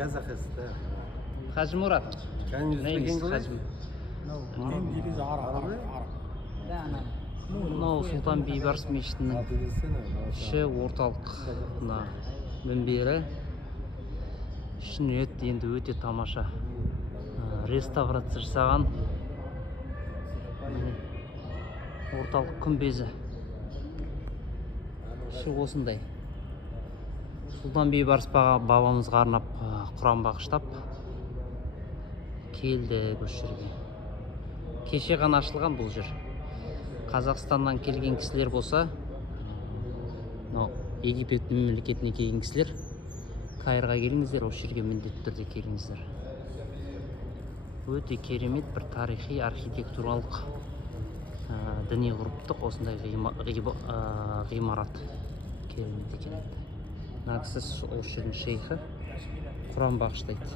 Kazakhstan. Hajj Murat. Can you speak English? İngiliz, Arap. Мынау Сұлтан Бейбарыс мешітінің іші орталық мына мінбері. Ішін енді өте тамаша. Реставрация жасаған. Орталық күмбезі. Іші осындай. Сұлтан Бейбарыс бабамызға арнап Құран бағыштап келді осы жерге. Кеше ғана ашылған бұл жер. Қазақстаннан келген кісілер болса, Египет мемлекетіне келген кісілер, Каирға келіңіздер, осы жерге міндетті түрде келіңіздер. Өте керемет бір тарихи, архитектуралық, діни ғұрыптық осындай ғимарат. Керемет екен. Мына кісі осы жердің шейхі Құран бағыштайды.